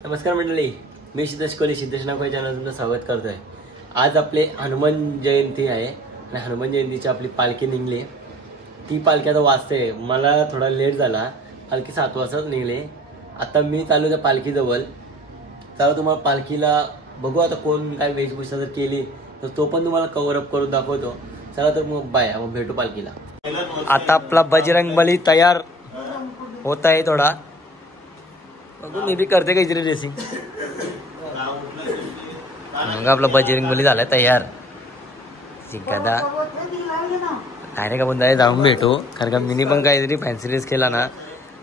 नमस्कार मंडळी, मी सिद्धेश कोहली सिद्धेश नागोई चॅनल तुमचं स्वागत करतोय। आज आपले हनुमान जयंती आहे आणि हनुमान जयंतीची आपली पालखी निघली। ती पालखी आता वाजते, मला थोडा लेट झाला, पालखी 7 वाजता निघली। आता मी चालू त्या पालखीजवळ, चला तुम्हाला पालखीला बघू आता कोण काय वेशभूषा जर केली तर तो पण तुम्हाला कव्हर अप करून दाखवतो। चला तर मग बाय, मग भेटू पालखीला। आता आपला बजरंगबली तयार होत आहे थोडा, मी भी करते काहीतरी रेसिंग। मग आपला बजरंगबली झालाय तयार। शिकादा डायरेक्ट आपण जाऊन भेटू, कारण का मिनी पण काहीतरी फॅन्सी रेस केला ना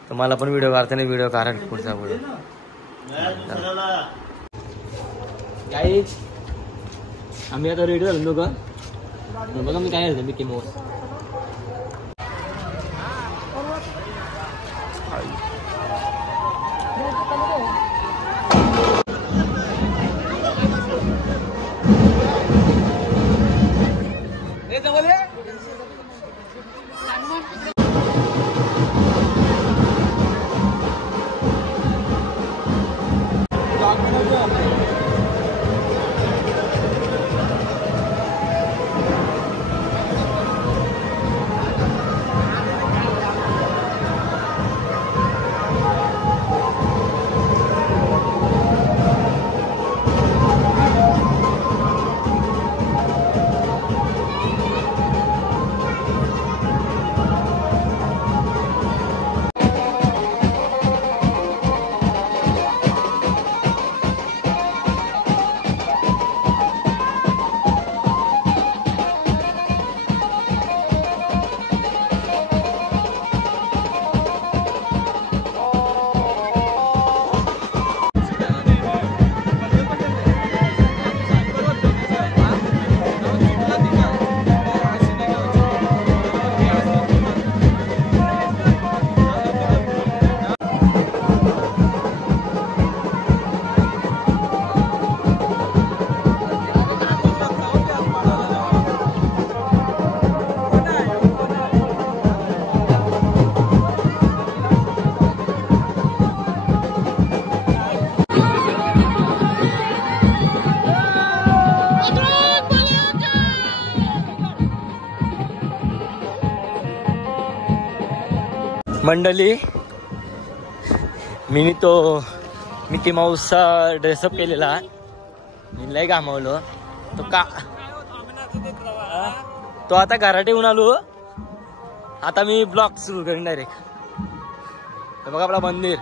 तर मला पण व्हिडिओ काढताना व्हिडिओ कारण पुढचा पुढे गाईज आम्ही आता रेडी झालो का बघा। मी काय मिकी माऊस मंडळी, मी तो मिकी माऊसचा ड्रेसअप केलेला, मी लय घामावलो तो का तो आता घरात येऊन आलो। आता मी ब्लॉग सुरू करेन डायरेक्ट। बघा आपला मंदिर,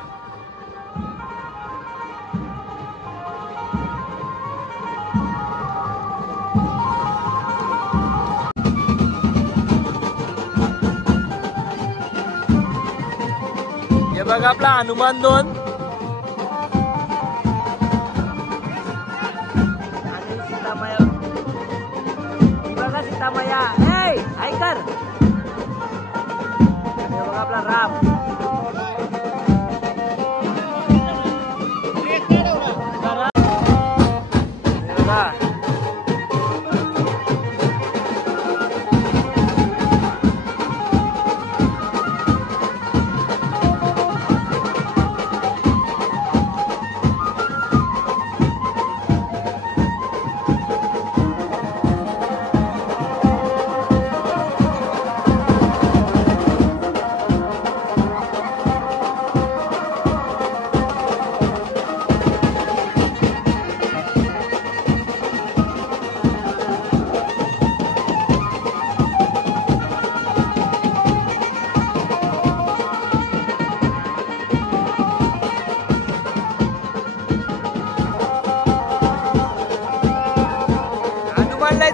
हे बघा आपला हनुमान 2 सीतामया ऐकर, हे बघा आपला राम।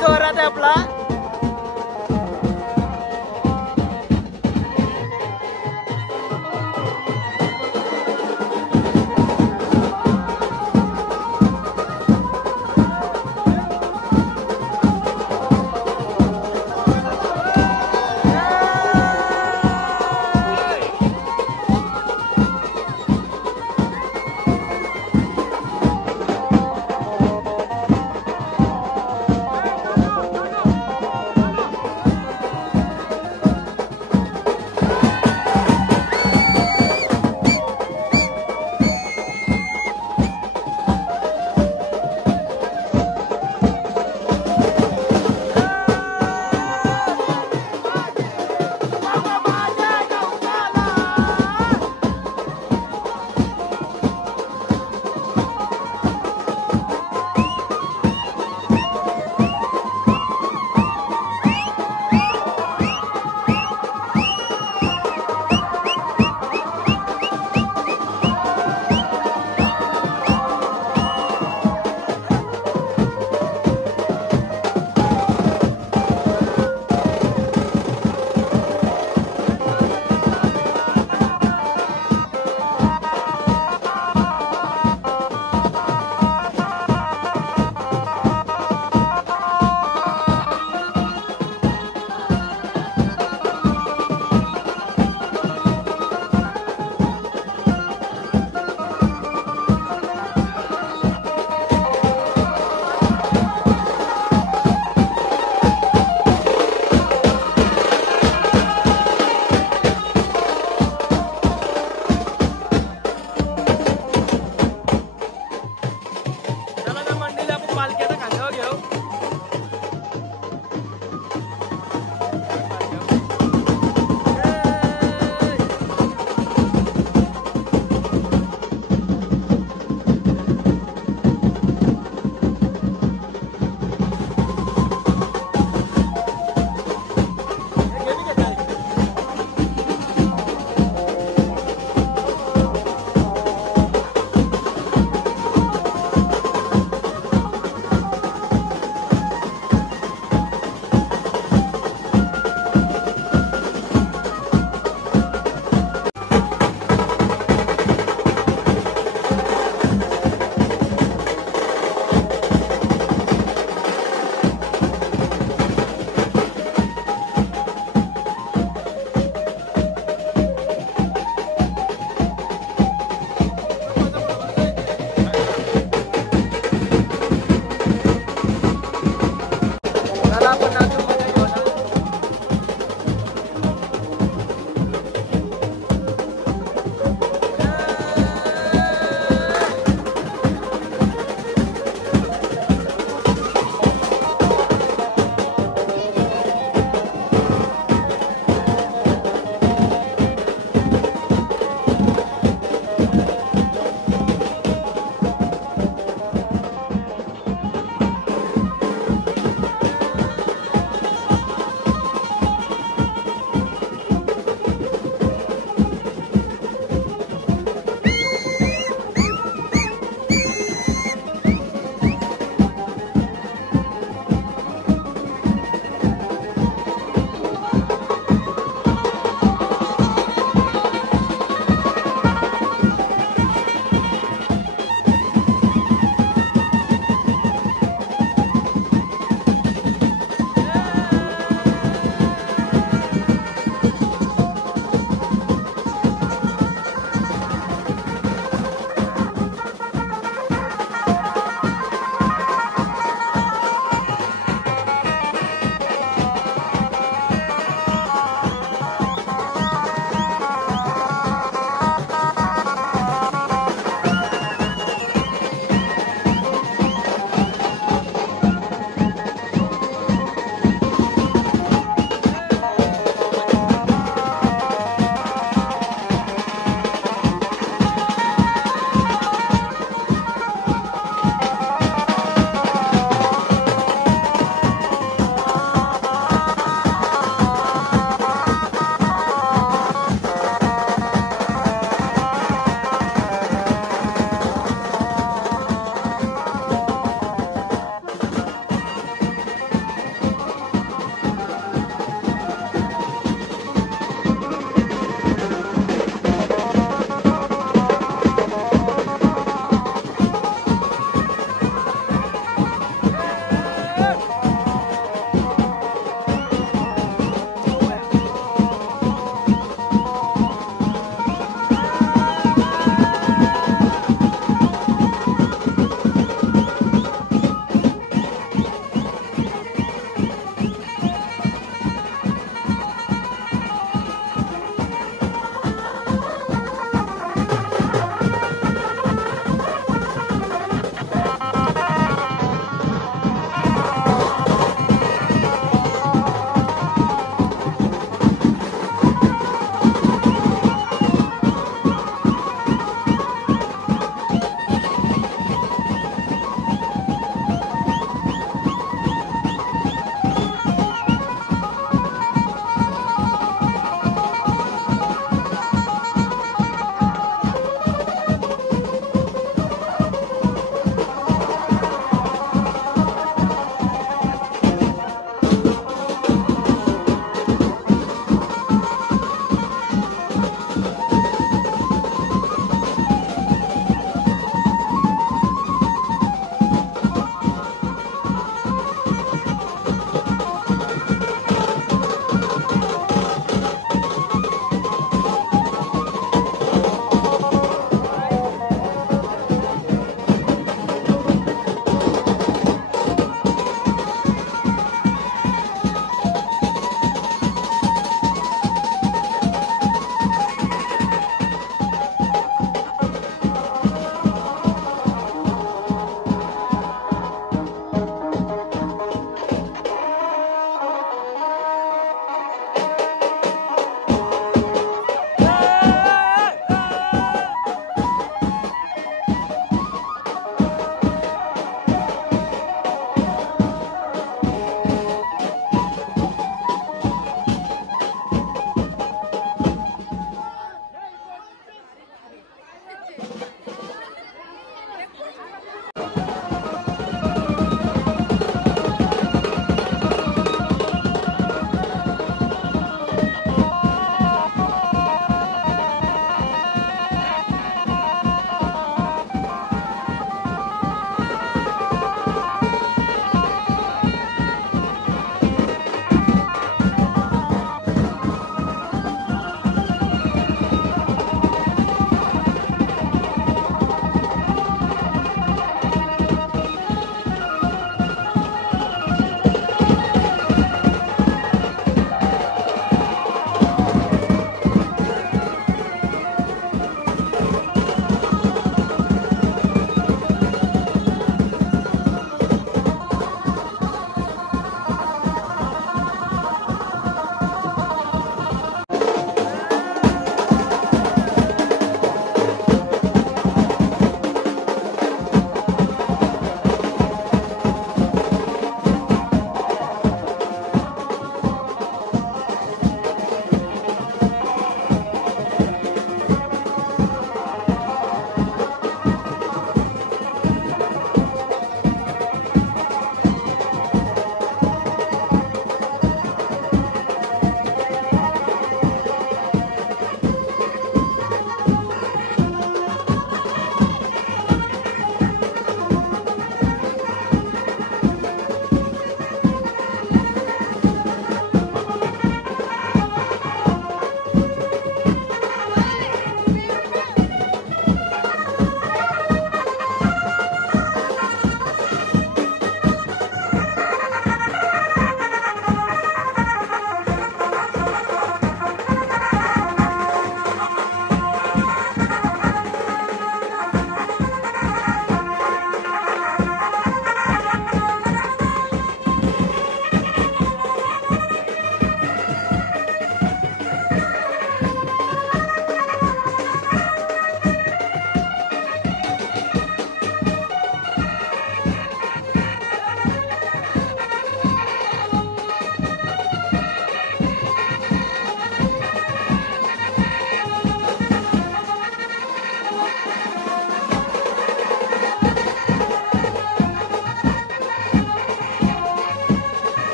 जोरात आहे आपला।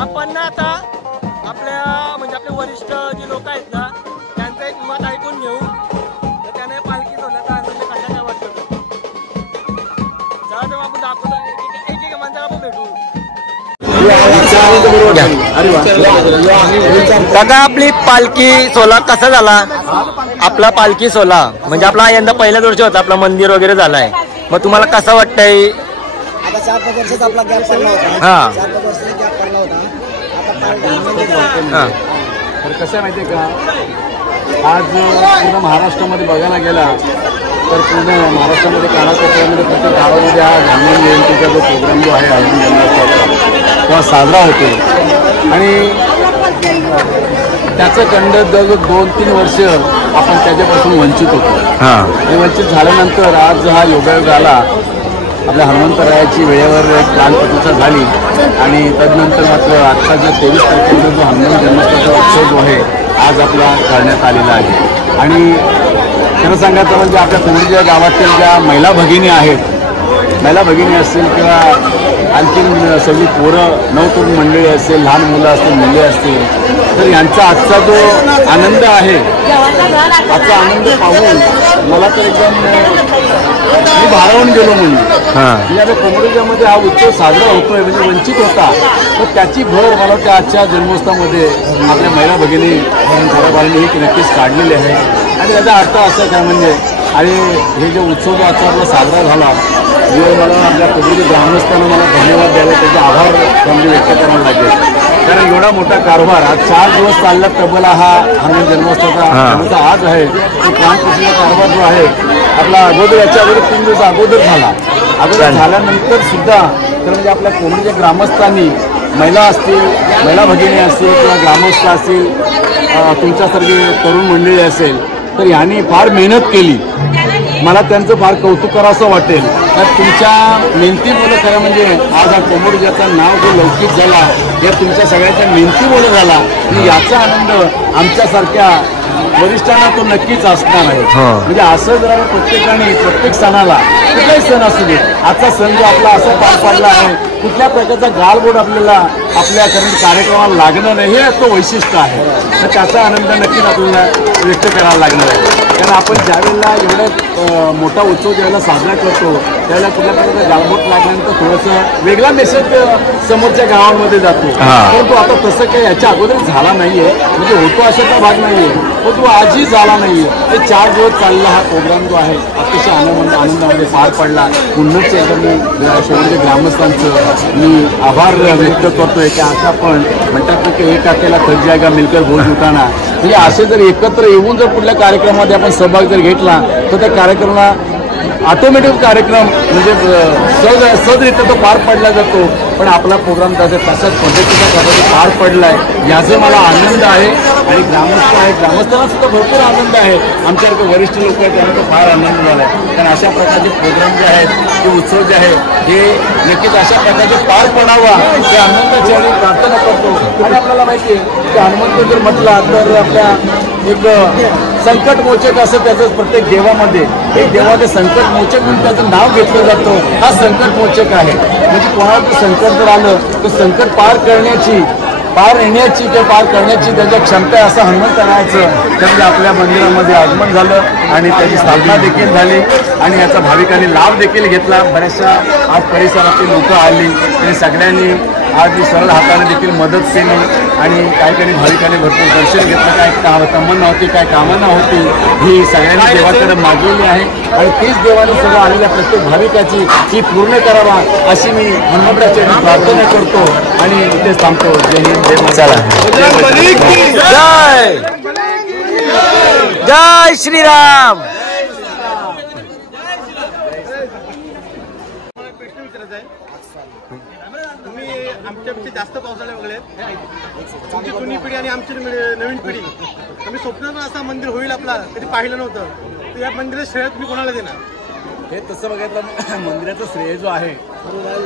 आपण ना आता आपल्या म्हणजे आपले वरिष्ठ जे लोक आहेत ना त्यांचं एक मत ऐकून घेऊ. तर त्याने पालखी सोहळ्याचा आनंद कशा काय वाटतो चला तेव्हा आपण दाखवतो. एक माणसाला आपण भेटू. काका आपली पालखी सोहळा कसा झाला? आपला पालखी सोहळा म्हणजे आपला यंदा पहिल्याच वर्षी होता, आपला मंदिर वगैरे झालाय, मग तुम्हाला कसं वाटतंय? आता 4-5 वर्षाचा आपला गॅप पडला होता. हा 4-5 वर्षाचा गॅप पडला होता. आता तर कसं आहे माहिती आहे का, आज पूर्ण महाराष्ट्रामध्ये बघायला गेला तर पूर्ण महाराष्ट्रामध्ये कानाकोपऱ्यामध्ये प्रत्येक गावामध्ये हा हनुमान जयंतीचा जो प्रोग्राम जो आहे हनुमान जन्मोत्सवाचा तेव्हा साजरा होतो. आणि त्याचं खंड जवळजवळ 2-3 वर्ष आपण त्याच्यापासून वंचित होतो. आणि वंचित झाल्यानंतर आज हा योगायोग आला, आपल्या हनुमंतरायाची वेळेवर एक प्राणप्रतिष्ठा झाली. आणि तदनंतर मात्र आजचा जो 23 तारखेचा जो हनुमान जन्मोत्सवाचा उत्सव जो आहे आज आपला करण्यात आलेला आहे. आणि खरं सांगायचं म्हणजे आपल्या कोंबडीच्या गावातील ज्या महिला भगिनी आहेत, महिला भगिनी असतील किंवा आणखीन सगळी पोरं नवतरुण मंडळी असेल, लहान मुलं असतील, मुले असतील, तर यांचा आजचा जो आनंद आहे, आजचा आनंद पाहून मला तर एकदम मी भारावून गेलो. म्हणजे आपल्या कोंबडीच्यामध्ये हा उत्सव साजरा होतोय म्हणजे वंचित होता, तर त्याची भर मला वाटतं आजच्या जन्मोत्सवामध्ये आपल्या महिला भगिनी घराबाहेरनी ही नक्कीच काढलेली आहे. आणि त्याचा अर्थ असा काय म्हणजे आणि हे जे उत्सव जो आजचा आपला साजरा झाला, मला आपल्या कोंबडी ग्रामस्थांना मला धन्यवाद द्यायला, त्याचे आभार म्हणजे व्यक्त करावा लागेल. कारण एवढा मोठा कारभार आज 4 दिवस चालला तब्बल हा हनुमान जन्मोत्सवाचा आज आहे. तो प्राणप्रतिष्ठेचा कारभार जो आहे आपला अगोदर याच्या अगोदर 3 दिवस अगोदर झाला. अगोदर झाल्यानंतर सुद्धा तर म्हणजे आपल्या कोंबडीच्या ग्रामस्थांनी महिला असतील, महिला भगिनी असतील किंवा ग्रामस्थ असतील, तुमच्यासारखी तरुण मंडळी असेल, तर यांनी फार मेहनत केली. मला त्यांचं फार कौतुक करावं वाटेल. तर तुमच्या मेहनतीमुळे खरं म्हणजे आज हा कोंबडीच्याचं नाव जो लौकिक झाला, या तुमच्या सगळ्यांच्या मेहनतीमुळे झाला. आणि याचा आनंद आमच्यासारख्या वरिष्ठांना तो नक्कीच असणार आहे. म्हणजे असं जर प्रत्येकाने प्रत्येक सणाला कुठलाही सण असू दे, आजचा सण जो आपला असा पार पडला आहे, कुठल्या प्रकारचा गालबोट आपल्याला आपल्या कार्यक्रमाला लागणं नाही, हे तो वैशिष्ट्य आहे. तर त्याचा आनंद नक्कीच आपल्याला व्यक्त करायला लागणार आहे. कारण आपण ज्यावेळेला एवढा मोठा उत्सव ज्यावेळेला साजरा करतो त्यावेळेला कुठल्या प्रकारचा गालबोट लागल्यानंतर थोडंसं वेगळा मेसेज समोरच्या गावांमध्ये जातो. परंतु आता तसं काही याच्या अगोदर झाला नाहीये, म्हणजे होतो अशाचा भाग नाहीये, पण तो आजही झाला नाहीये. ते 4 दिवस चाललेला हा प्रोग्राम जो आहे अतिशय आनंदामध्ये पार पडला. पुन्हाच एकदा मी शेवटच्या ग्रामस्थांचं मी आभार व्यक्त करतोय की आता पण म्हणतात की एक अकेला थक जायगा मिलकर बोल उठाना, म्हणजे असे जर एकत्र येऊन जर कुठल्या कार्यक्रमामध्ये आपण सहभाग जर घेतला तर त्या कार्यक्रमाला ऑटोमॅटिक कार्यक्रम म्हणजे सहजरित्या तो पार पडला जातो. पण आपला प्रोग्राम तशाच पद्धतीचा पार पडला आहे, याचा मला आनंद आहे. आणि ग्रामस्थ आहे, ग्रामस्थांना सुद्धा भरपूर आनंद आहे. आमच्यासारखे वरिष्ठ लोक आहेत त्यांना तो फार आनंद झाला आहे. कारण अशा प्रकारचे प्रोग्राम जे आहेत, ते उत्सव जे आहे हे नक्कीच अशा प्रकारचे पार पडावा हे आनंदाची आणि प्रार्थना करतो. आणि आपल्याला माहिती आहे की हनुमंत जर म्हटला तर आपल्या एक संकटमोचक असं त्याचं प्रत्येक देवामध्ये एक देवाचे संकटमोचक म्हणून त्याचं नाव घेतलं जातं. हा संकटमोचक आहे. म्हणजे कोणाचं संकट जर आलं तर संकट पार येण्याची किंवा पार करण्याची त्याच्या क्षमता आहे असं हनुमंतरायाचं त्यांनी आपल्या मंदिरामध्ये आगमन झालं आणि त्याची स्थापना देखील झाली. आणि याचा भाविकांनी लाभ देखील घेतला. बऱ्याचशा आज परिसरातील लोक आली, त्यांनी सगळ्यांनी आज सरळ हाताने देखील मदत केली. आणि काही भाविकांनी भरपूर दर्शन घेतलं. काय तमन्ना होती, काय कामना होती, ही सगळ्यांनी देवाकडे मागलेली आहे. आणि तीच देवाने सगळं आलेल्या प्रत्येक भाविकाची ही पूर्ण करावा अशी मी हनुमंताची प्रार्थना करतो आणि इथेच थांबतो. जय हिंद, जय जय जय श्रीराम. आमच्यापेक्षा जास्त पावसाळे वगैरे तुमची जुनी पिढी आणि आमची नवीन पिढी, आम्ही स्वप्नात असं मंदिर होईल आपला कधी पाहिलं नव्हतं. तर या मंदिराचं श्रेय तुम्ही कोणाला देणार? हे तसं बघितलं मंदिराचं श्रेय जो आहे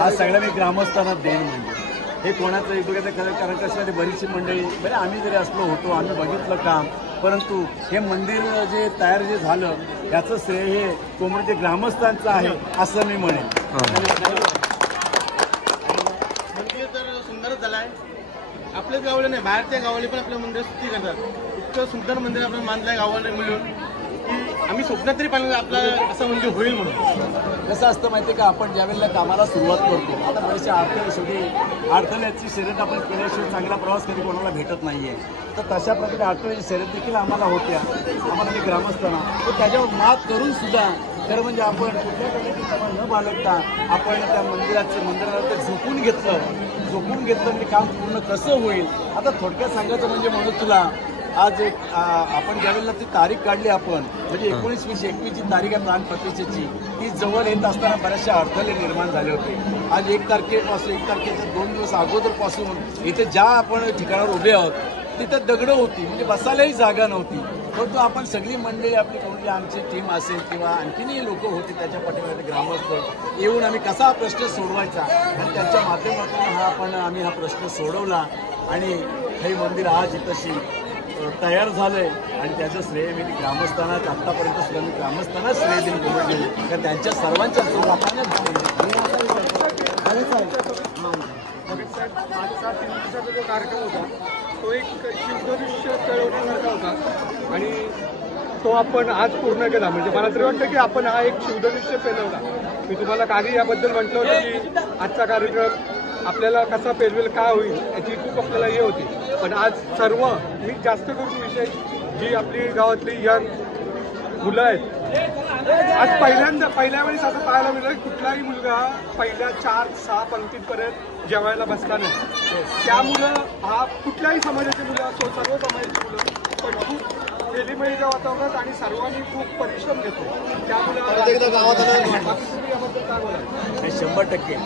हा सगळ्या मी ग्रामस्थांना देईन. म्हणजे हे कोणाचं एक बघायचं कारण कसं बरीचशी मंडळी म्हणजे आम्ही जरी असलो होतो, आम्ही बघितलं काम, परंतु हे मंदिर जे तयार जे झालं याचं श्रेय हे कोंबडीच्या ग्रामस्थांचं आहे असं मी म्हणेन. मंदिर तर सुंदरच झालं आहे. आपल्याच गावाला नाही, बाहेरच्या गावाला पण आपल्या मंदिर स्तुती करतात. इतकं सुंदर मंदिर आपण बांधलंय गावाला मिळून की आम्ही स्वप्नात तरी पाहिलं आपलं असं मंदिर होईल म्हणून. कसं असतं माहिती आहे का, आपण ज्यावेळेला कामाला सुरुवात करतो, आता बरेचसे शेवटी अडथळ्याची शर्यत आपण केल्याशिवाय चांगला प्रवास कधी कोणाला भेटत नाहीये. तर तशा प्रकारे अडथळ्याची शर्यत देखील आम्हाला होत्या, आम्हाला ते ग्रामस्थांना. तर त्याच्यावर मात करून सुद्धा खरं म्हणजे आपण कुठल्या प्रकारची न बाळगता आपण त्या मंदिराला ते झोपून घेतलं म्हणजे काम पूर्ण कसं होईल. आता थोडक्यात सांगायचं म्हणजे म्हणून तुला आज एक आपण ज्यावेळेला ती तारीख काढली आपण म्हणजे 19-20-21 जी तारीख आहे प्राणप्रतिष्ठेची, ती जवळ येत असताना बऱ्याचशा अडथळे निर्माण झाले होते. आज 1 तारखेच्या 2 दिवस अगोदरपासून इथे ज्या आपण ठिकाणावर उभे आहोत तिथं दगडं होती, म्हणजे बसायलाही जागा नव्हती. परंतु आपण सगळी मंडळी आपली कोणती आमची टीम असेल किंवा आणखीनही लोक होती त्याच्या पाठीमागे ग्रामस्थ येऊन आम्ही कसा हा प्रश्न सोडवायचा आणि त्यांच्या माध्यमातून आम्ही हा प्रश्न सोडवला आणि हे मंदिर आज इथंशी तयार झालंय. आणि त्याचं श्रेय मी ग्रामस्थांना आत्तापर्यंत सुद्धा मी ग्रामस्थांना श्रेय देऊन गेलो कारण त्यांच्या सर्वांच्या माझा 3 दिवसाचा जो कार्यक्रम होता तो एक शिवधनुष्य चळवण्यासारखा होता आणि तो आपण आज पूर्ण केला. म्हणजे मला तरी वाटतं की आपण हा एक शिवधनुष्य पेलवला. मी तुम्हाला काही याबद्दल म्हटलं होतं की आजचा कार्यक्रम आपल्याला कसा पेलवेल काय होईल याची खूप आपल्याला हे होती. पण आज सर्व मी जास्त करून विषय जी आपली गावातली यंग मुलं आहेत आज पहिल्या वेळेस असं पाहायला मिळालं की कुठलाही मुलगा पहिल्या 4-6 पंक्तींपर्यंत जेवायला बसला नाही. त्यामुळं हा कुठल्याही समाजाची मुलं असो सर्व समाजाची मुलं पण खूप खेळीमेळीच्या वातावरणात आणि सर्वांनी खूप परिश्रम घेतो. त्यामुळे 100%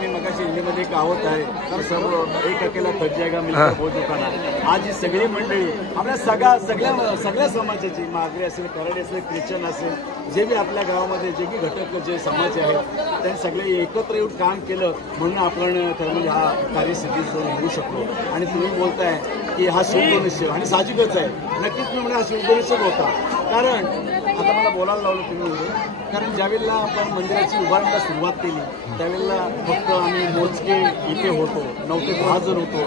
मी मगाशी हिंदीमध्ये एक आवत आहे तर सर्व एक अकेला थक जाएगा मिलकर बहुत दुकान. आज ही सगळी मंडळी आपल्या सगळ्या समाजाची मागरी असेल, कराडी असेल, ख्रिश्चन असेल, जे बी आपल्या गावामध्ये जे बी घटक जे समाज आहेत त्यांनी सगळे एकत्र येऊन काम केलं म्हणून आपण खरं म्हणजे हा कार्यसिद्धीत होऊ शकलो. आणि तुम्ही बोलताय की हा शिवधनुष्य आणि साहजिकच आहे, नक्कीच मी म्हणा हा शिवधनुष्यच होता. कारण आता मला बोलायला लावलं तुम्ही, कारण ज्यावेळेला आपण मंदिराची उभारणीला सुरुवात केली त्यावेळेला फक्त आम्ही मोजके इथे होतो, 9 ते 10 जण होतो.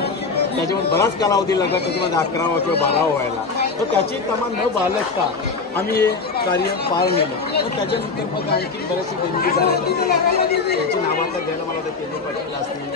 त्याच्यावर बराच कालावधी लागला, त्याच्यामध्ये 11वा किंवा 12वा व्हायला. तर त्याची तमा न बाळगता आम्ही हे कार्य पार नेलं. तर त्याच्यानंतर मग आणखी बरेचसे देणगीदार त्याची नावं आता घ्यायला मला केंद्र पाटील असतील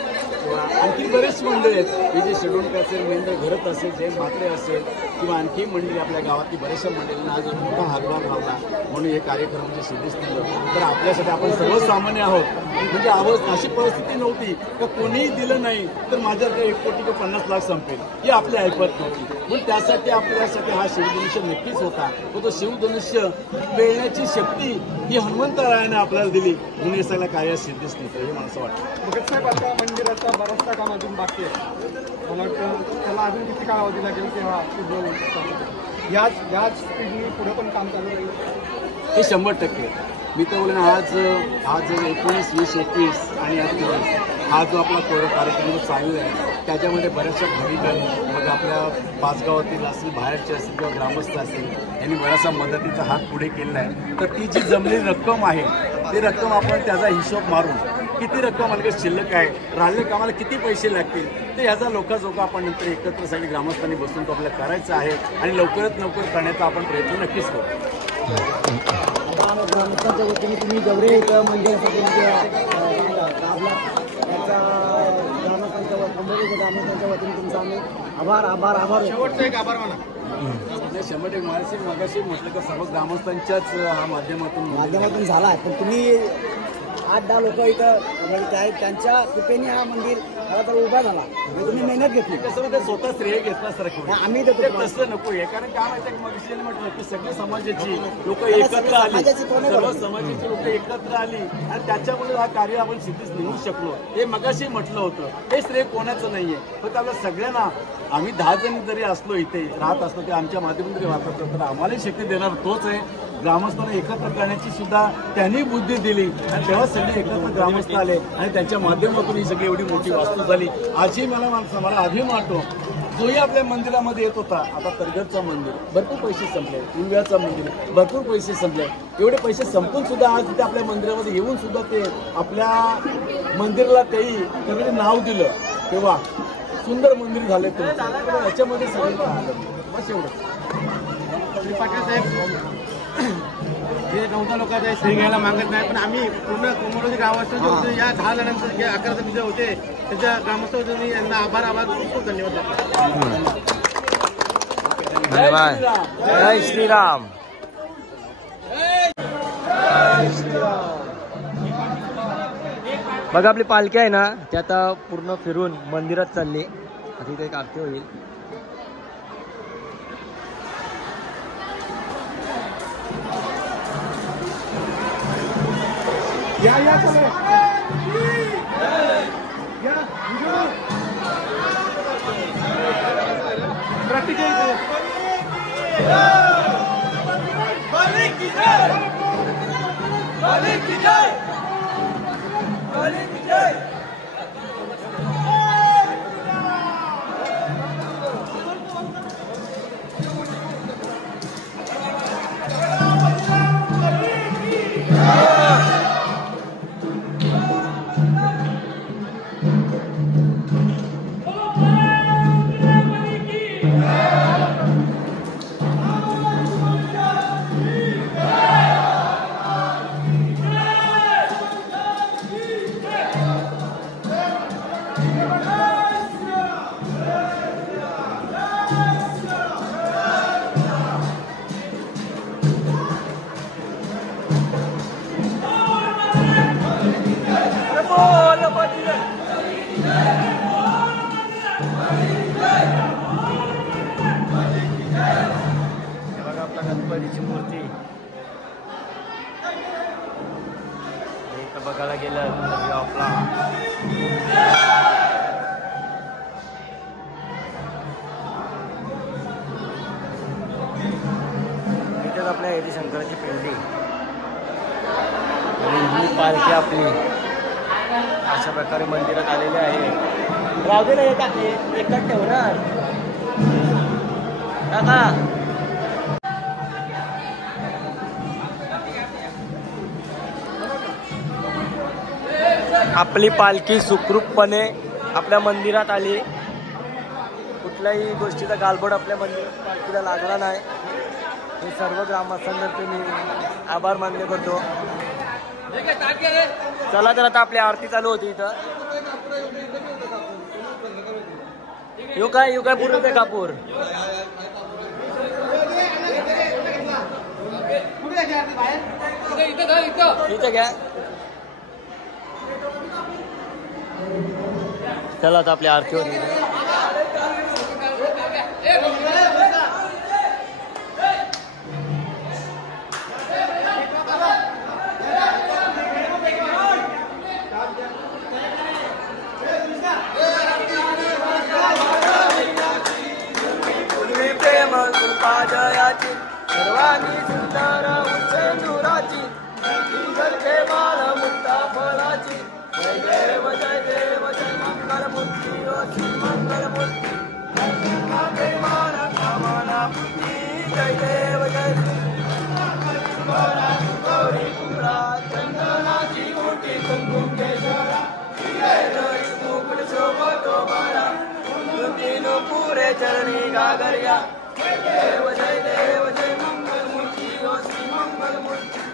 किंवा आणखी बरेच मंडळी आहेत की जे शेडोंक असेल, मेंढर घरत असेल, जैन म्हात्रे असेल किंवा आणखी मंडळी आपल्या गावातली बऱ्याचशा मंडळींना आज मोठा हातभार लावला म्हणून हे कार्यक्रमाच्या सिद्धीस नेलं. तर आपल्यासाठी आपण सर्वसामान्य आहोत. म्हणजे अशी परिस्थिती नव्हती का कोणीही दिलं नाही तर माझ्याकडे 1 कोटी किंवा 50 लाख संपेल ही आपली ऐपत नव्हती. म्हणून त्यासाठी आपल्यासाठी हा शिवधनुष्य नक्कीच होता. तो शिवधनुष्य पेळण्याची शक्ती ही हनुमंतरायाने आपल्याला दिली म्हणून हे सगळं कार्य सिद्धीस नेतं हे मला असं वाटतं. भगत साहेब आता मंदिराचा बराचसा काम अजून बाकी आहे. मला वाटतं त्याला अजून किती कालावधी लागेल तेव्हा याच पिढी पुढे पण काम चालू राहील हे 100%. मी तर बोलेन आज 19, 20, 21 आणि आज हा जो आपला कार्यक्रम जो चालू आहे त्याच्यामध्ये बऱ्याचशा भाविकांनी मग आपल्या पाचगावातील असेल, बाहेरचे असतील किंवा ग्रामस्थ असेल यांनी बराचसा मदतीचा हात पुढे केलेला आहे. तर ती जी जमलेली रक्कम आहे ती रक्कम आपण त्याचा हिशोब मारून किती रक्कम आणखी शिल्लक आहे, राहिले कामाला किती पैसे लागतील तर याचा लोकांजोगा आपण नंतर एकत्र सगळी ग्रामस्थांनी बसून तो आपल्याला करायचा आहे आणि लवकरात लवकर करण्याचा आपण प्रयत्न नक्कीच करू. ग्रामस्थांच्या वतीने तुम्ही गौरी इथं मंदिरासाठी आपला त्याच्या ग्रामस्थांच्या वतीने तुमचा आम्ही आभार शेवटचा एक आभार म्हणा. 100% मानसिक मगाशी म्हटलं का सर्व ग्रामस्थांच्याच माध्यमातून झाला आहे. पण तुम्ही 8-10 लोक इथं त्यांच्या कृपेने हा मंदिर तर उभा झाला. तुम्ही मेहनत घेतली कसं ते स्वतः श्रेय घेतल्यासारखं आम्ही तसं नको आहे. कारण काय माहिती आहे मग म्हटलं की सगळ्या समाजाची लोक एकत्र आली, सर्व समाजाची लोक एकत्र आली आणि त्याच्यामुळे हा कार्य आपण सिद्धीस नेऊ शकलो. हे मगाशी म्हटलं होतं हे श्रेय कोणाचं नाहीये. फक्त आपल्या सगळ्यांना आम्ही 10 जणी जरी असलो इथे राहत असलो ते आमच्या माध्यमातून जरी वापरत तर आम्हालाही शक्ती देणार तोच आहे. ग्रामस्थांना एकत्र करण्याची सुद्धा त्यांनी बुद्धी दिली आणि तेव्हा सगळे एकत्र ग्रामस्थ आले आणि त्यांच्या माध्यमातून ही सगळी एवढी मोठी वास्तू झाली. आजही मला अभिमान वाटतो जोही आपल्या मंदिरामध्ये येत होता. आता तरगडचं मंदिर भरपूर पैसे संपले, उव्याचं मंदिर भरपूर पैसे संपले. एवढे पैसे संपून सुद्धा आज ते आपल्या मंदिरामध्ये येऊन सुद्धा ते आपल्या मंदिराला तेही नाव दिलं तेव्हा सुंदर मंदिर झाले तुमचं, याच्यामध्ये सगळं बस एवढं. पाटील साहेब हे 14 लोकांचा श्री घ्यायला मागत नाही, पण आम्ही पूर्ण कोमरोली गावाचं जे होते, या 10 जणांचं जे 11 विजय होते त्याच्या ग्रामस्थ मी यांना आभार खूप धन्यवाद देतो. धन्यवाद. जय श्रीराम. बघा आपली पालखी आहे ना, ती आता पूर्ण फिरून मंदिरात चालली. आता इथे एक आरती होईल. या या गणपतीची मूर्ती बघायला गेलं आपला इथेच आपल्या येथे शंकराची पिंडी आणि ही पालखी आपली अशा प्रकारे मंदिरात आलेली आहे. राहू दे ना, एकच ठेवणार काका. आपली पालखी सुखरूपपणे आपल्या मंदिरात आली. कुठल्याही गोष्टीचा गालबोट आपल्या पालखीला लागला नाही. हे सर्व ग्रामस्थांतर्फे मी आभार मान्य करतो. चला तर आता आपली आरती चालू होती इथं. येऊ काय पूर्ण ते कापूर इथं घ्या. चला आता आपली आरती होती. प्रेम कृपाजयाची सर्वांनी सुंदर उच्चेंदुराची बाल मुक्ता फळाची. जय देव जय देव जय मंगलमूर्ती श्री मंगलमूर्ती कामना मूर्ती. जय देव जय गौरी कुंभा चंदनाची मोठी कुंकुम केशरा मुकुट शोभतो बाळा तीन पुरे चरणी गागर्या. जय देव जय मंगलमूर्ती श्री मंगलमूर्ती.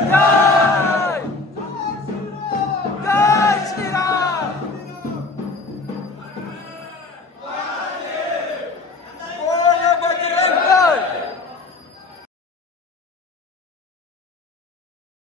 Yeah!